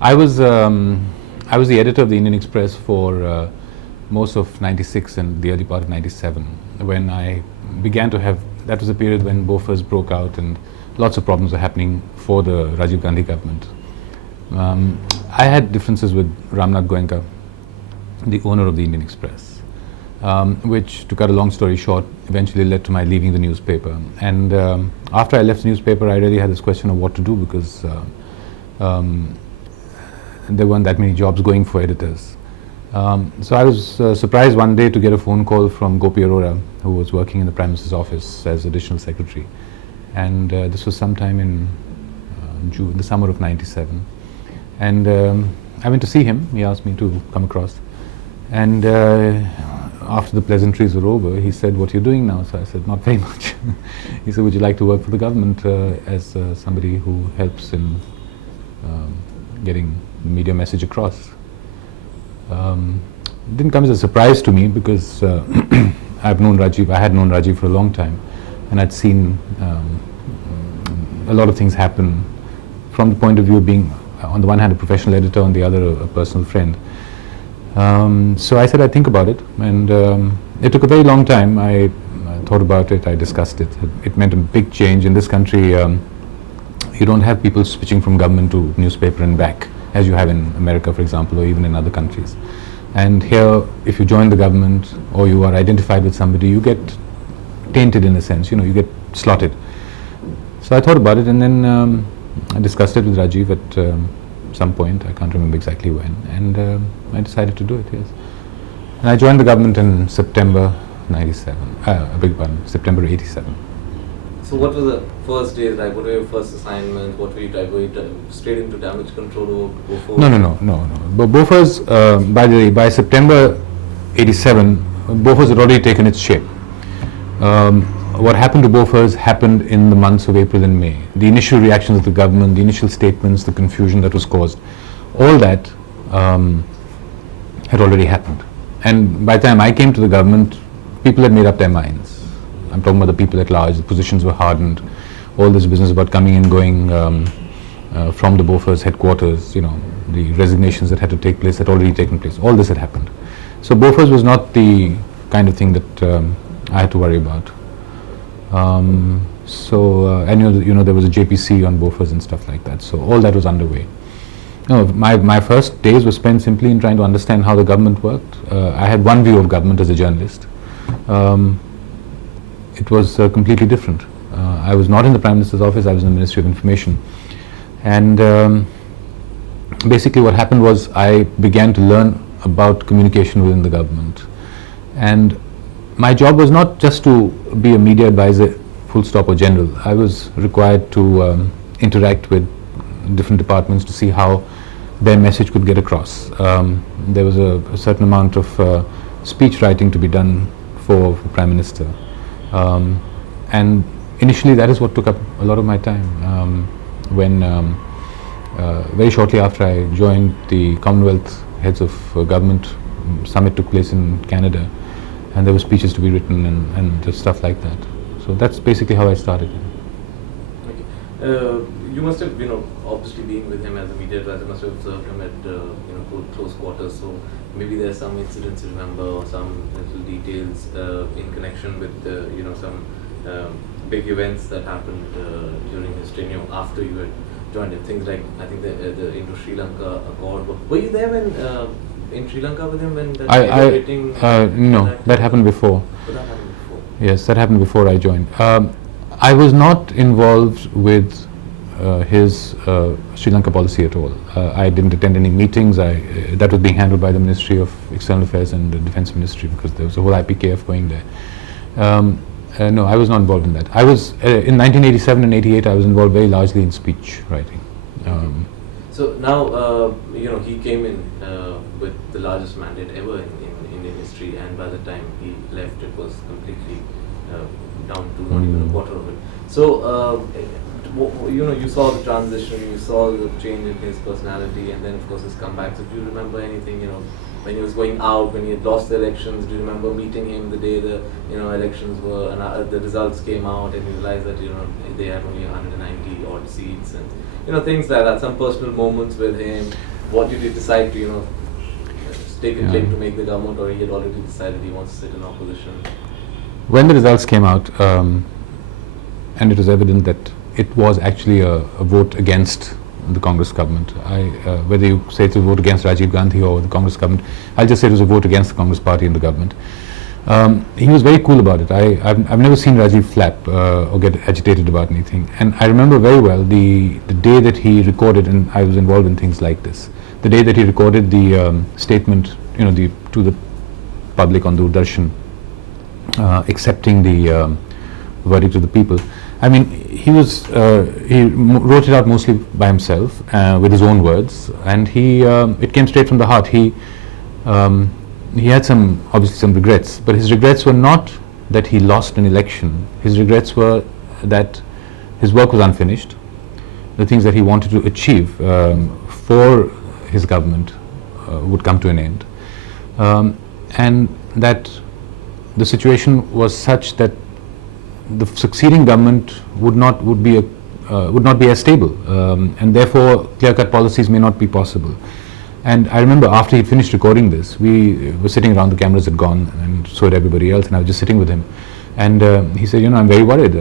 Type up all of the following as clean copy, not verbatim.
I was I was the editor of the Indian Express for most of '96 and the early part of '97. When I began to have, that was a period when Bofors broke out and lots of problems were happening for the Rajiv Gandhi government. I had differences with Ramnath Goenka, the owner of the Indian Express, which, to cut a long story short, eventually led to my leaving the newspaper. And after I left the newspaper, I really had this question of what to do, because there weren't that many jobs going for editors. So I was surprised one day to get a phone call from Gopi Arora, who was working in the Prime Minister's office as additional secretary. And this was sometime in June, the summer of '97. And I went to see him. He asked me to come across. And after the pleasantries were over, he said, "What are you doing now?" So I said, "Not very much." He said, "Would you like to work for the government as somebody who helps in getting the media message across?" It didn't come as a surprise to me, because I've known Rajiv, I had known Rajiv for a long time, and I'd seen a lot of things happen from the point of view of being, on the one hand, a professional editor, on the other, a personal friend. So I said I'd think about it, and it took a very long time. I thought about it, I discussed it. It meant a big change. In this country, you don't have people switching from government to newspaper and back, as you have in America, for example, or even in other countries. And here, if you join the government or you are identified with somebody, you get tainted in a sense, you get slotted. So I thought about it, and then I discussed it with Rajiv at some point, I can't remember exactly when, and I decided to do it, yes. And I joined the government in September '97, September '87. So what was the first days like? What were your first assignments? What were you like? Were you straight into damage control or Bofors? No. But Bofors, by September '87, Bofors had already taken its shape. What happened to Bofors happened in the months of April and May. The initial reactions of the government, the initial statements, the confusion that was caused, all that had already happened. And by the time I came to the government, people had made up their minds. I'm talking about the people at large. The positions were hardened. All this business about coming and going from the Bofors headquarters, the resignations that had to take place had already taken place. All this had happened. So Bofors was not the kind of thing that I had to worry about. And there was a JPC on Bofors and stuff like that. So all that was underway. My first days were spent simply in trying to understand how the government worked. I had one view of government as a journalist. It was completely different. I was not in the Prime Minister's office, I was in the Ministry of Information. And basically what happened was I began to learn about communication within the government. And my job was not just to be a media advisor, full stop, or general. I was required to interact with different departments to see how their message could get across. There was a certain amount of speech writing to be done for Prime Minister. And initially that is what took up a lot of my time. When very shortly after I joined, the Commonwealth Heads of Government Summit took place in Canada, and there were speeches to be written and stuff like that. So that's basically how I started. Okay. You must have, obviously being with him as a media advisor, must have observed him at, close quarters. So maybe there's some incidents you remember, or some little details in connection with, some big events that happened during his tenure after you had joined him. Things like, I think the Indo-Sri Lanka Accord. Were you there when in Sri Lanka with him when that rating? No, that happened before. But that happened before. Yes, that happened before I joined. I was not involved with his Sri Lanka policy at all. I didn't attend any meetings. That was being handled by the Ministry of External Affairs and the Defence Ministry, because there was a whole IPKF going there. No, I was not involved in that. I was in 1987 and '88. I was involved very largely in speech writing. So now, he came in with the largest mandate ever in Indian history, and by the time he left, it was completely down to not even a quarter of it. So, you saw the transition, you saw the change in his personality, and then of course his comeback. So do you remember anything, when he was going out, when he had lost the elections? Do you remember meeting him the day the elections were and the results came out, and you realized that they had only 190 odd seats, and things like that? Some personal moments with him. What did he decide to take a claim to make the government, or he had already decided he wants to sit in opposition? When the results came out, and it was evident that it was actually a vote against the Congress government. Whether you say it's a vote against Rajiv Gandhi or the Congress government, I'll just say it was a vote against the Congress party and the government. He was very cool about it. I've never seen Rajiv flap or get agitated about anything. And I remember very well the day that he recorded, and I was involved in things like this, the day that he recorded the statement, to the public on Doordarshan, accepting the verdict of the people. I mean, he wrote it out mostly by himself with his own words, and it came straight from the heart. He had obviously some regrets, but his regrets were not that he lost an election. His regrets were that his work was unfinished, the things that he wanted to achieve for his government would come to an end, and that the situation was such that the succeeding government would not be as stable, and therefore clear-cut policies may not be possible. And I remember after he finished recording this, we were sitting around, the cameras had gone, and so had everybody else, and I was just sitting with him. And he said, I'm very worried.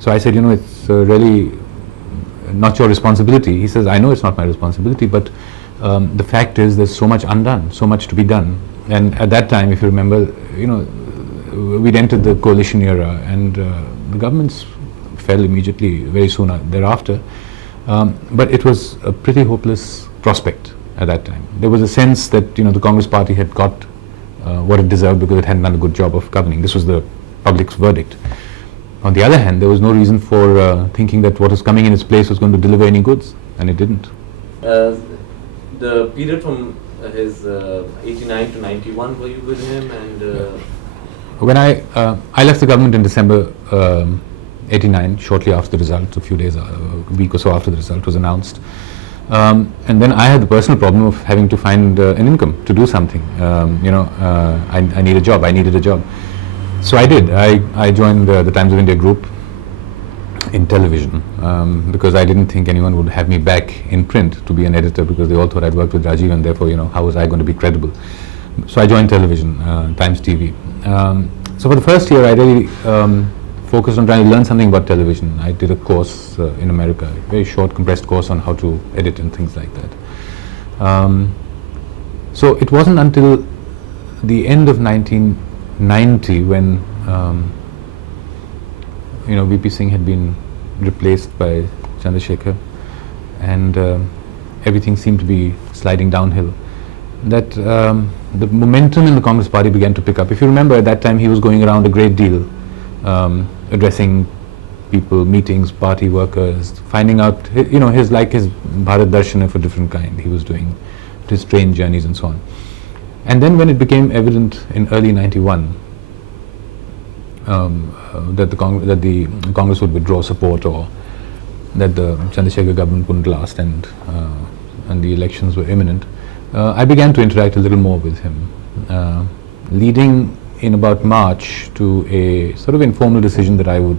So I said, it's really not your responsibility. He says, I know it's not my responsibility, but the fact is there's so much undone, so much to be done. And at that time, if you remember, we'd entered the coalition era, and the governments fell immediately, very soon thereafter. But it was a pretty hopeless prospect at that time. There was a sense that the Congress party had got what it deserved because it hadn't done a good job of governing. This was the public's verdict. On the other hand, there was no reason for thinking that what was coming in its place was going to deliver any goods, and it didn't. The period from his 89 to 91, were you with him? And when I left the government in December 89, shortly after the result, a week or so after the result was announced. And then I had the personal problem of having to find an income to do something. I need a job. I needed a job. So I did. I joined the Times of India group in television because I didn't think anyone would have me back in print to be an editor, because they all thought I'd worked with Rajiv, and therefore, how was I going to be credible? So I joined television, Times TV. So for the first year, I really focused on trying to learn something about television. I did a course in America, a very short, compressed course on how to edit and things like that. So it wasn't until the end of 1990 when VP Singh had been replaced by Chandrasekhar, and everything seemed to be sliding downhill, that the momentum in the Congress party began to pick up. If you remember, at that time he was going around a great deal, addressing people, meetings, party workers, finding out, his Bharat Darshan of a different kind he was doing, his train journeys and so on. And then when it became evident in early 91 that the Congress would withdraw support, or that the Chandrasekhar government wouldn't last, and the elections were imminent, I began to interact a little more with him, leading in about March to a sort of informal decision that I would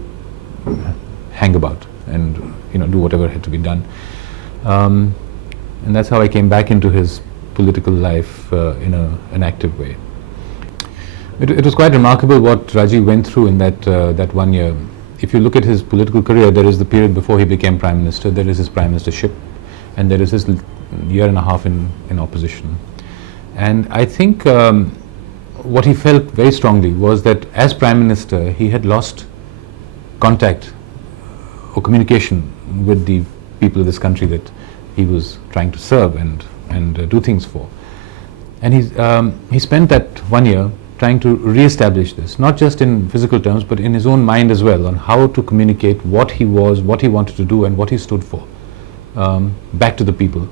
hang about and do whatever had to be done, and that's how I came back into his political life in an active way. It was quite remarkable what Rajiv went through in that 1 year. If you look at his political career, there is the period before he became Prime Minister, there is his Prime Ministership, and there is his year and a half in opposition. And I think what he felt very strongly was that as Prime Minister he had lost contact or communication with the people of this country that he was trying to serve and do things for. And he spent that 1 year trying to re-establish this, not just in physical terms, but in his own mind as well, on how to communicate what he was, what he wanted to do, and what he stood for, back to the people.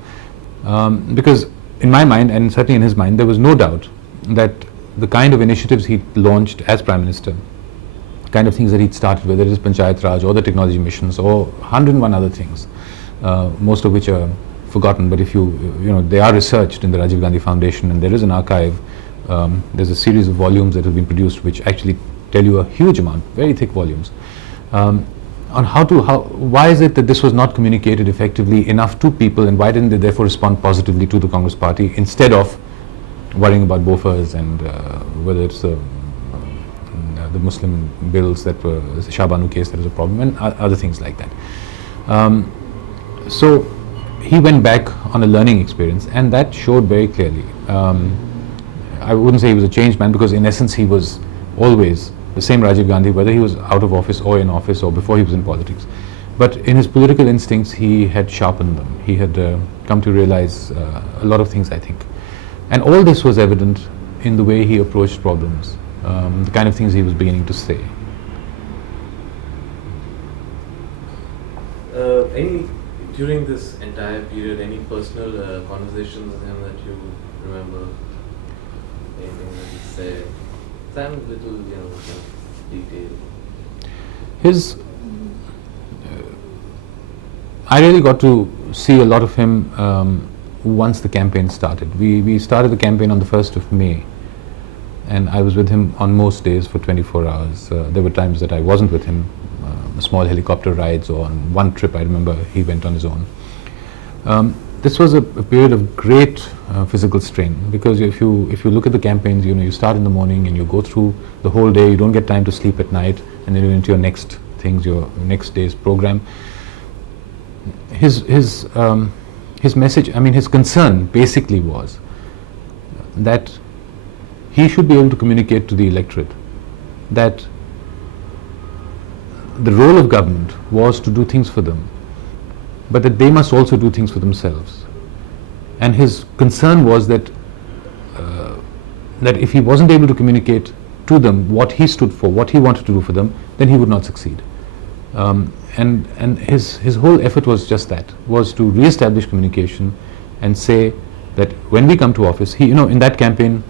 Because in my mind, and certainly in his mind, there was no doubt that the kind of initiatives he launched as Prime Minister kind of things that he'd started, whether it is Panchayat Raj or the technology missions or 101 other things, most of which are forgotten, but if you know, they are researched in the Rajiv Gandhi Foundation, and there is an archive. There's a series of volumes that have been produced which actually tell you a huge amount, very thick volumes, on why is it that this was not communicated effectively enough to people, and why didn't they therefore respond positively to the Congress party instead of worrying about Bofors and whether it's the Muslim bills that were the Shah Banu case that was a problem, and other things like that. So he went back on a learning experience, and that showed very clearly. I wouldn't say he was a changed man, because in essence he was always the same Rajiv Gandhi, whether he was out of office or in office or before he was in politics. But in his political instincts, he had sharpened them. He had come to realize a lot of things, I think. And all this was evident in the way he approached problems, the kind of things he was beginning to say. During this entire period, any personal conversations with him that you remember? Anything that he said? Some little, detail. I really got to see a lot of him once the campaign started. We started the campaign on the 1st of May, and I was with him on most days for 24 hours. There were times that I wasn't with him, small helicopter rides, or on one trip I remember he went on his own. This was a period of great physical strain, because if you look at the campaigns, you start in the morning and you go through the whole day. You don't get time to sleep at night, and then you're into your next things, your next day's program. His message, his concern basically was that he should be able to communicate to the electorate that the role of government was to do things for them, but that they must also do things for themselves. And his concern was that that if he wasn't able to communicate to them what he stood for, what he wanted to do for them, then he would not succeed. And his whole effort was just that, was to re-establish communication and say that when we come to office, in that campaign,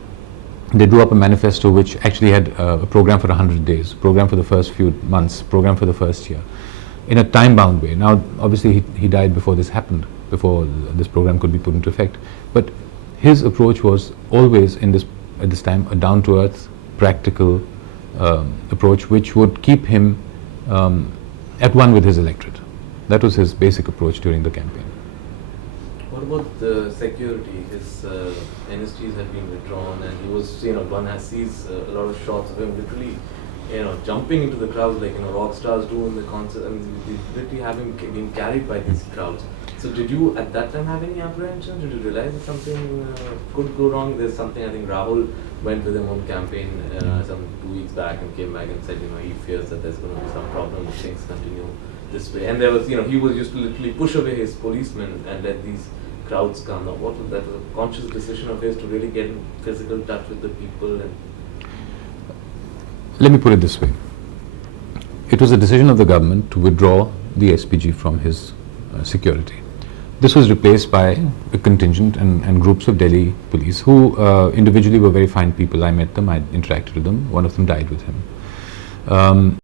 they drew up a manifesto which actually had a program for 100 days, program for the first few months, program for the first year, in a time-bound way. Now, obviously, he died before this happened, before this program could be put into effect. But his approach was always, at this time, a down-to-earth, practical approach, which would keep him at one with his electorate. That was his basic approach during the campaign. What about the security? His NSTs had been withdrawn, and he was, one sees a lot of shots of him literally, jumping into the crowds like, rock stars do in the concert. Literally having been carried by these crowds. So did you at that time have any apprehension? Did you realize that something could go wrong? There's something, I think Rahul went with him on campaign some 2 weeks back and came back and said, he fears that there's going to be some problem if things continue this way. And there was, he was used to literally push away his policemen and let these crowds come. Now, what was that? Was a conscious decision of his to really get in physical touch with the people? And let me put it this way. It was a decision of the government to withdraw the SPG from his security. This was replaced by a contingent and groups of Delhi police who individually were very fine people. I met them, I interacted with them. One of them died with him.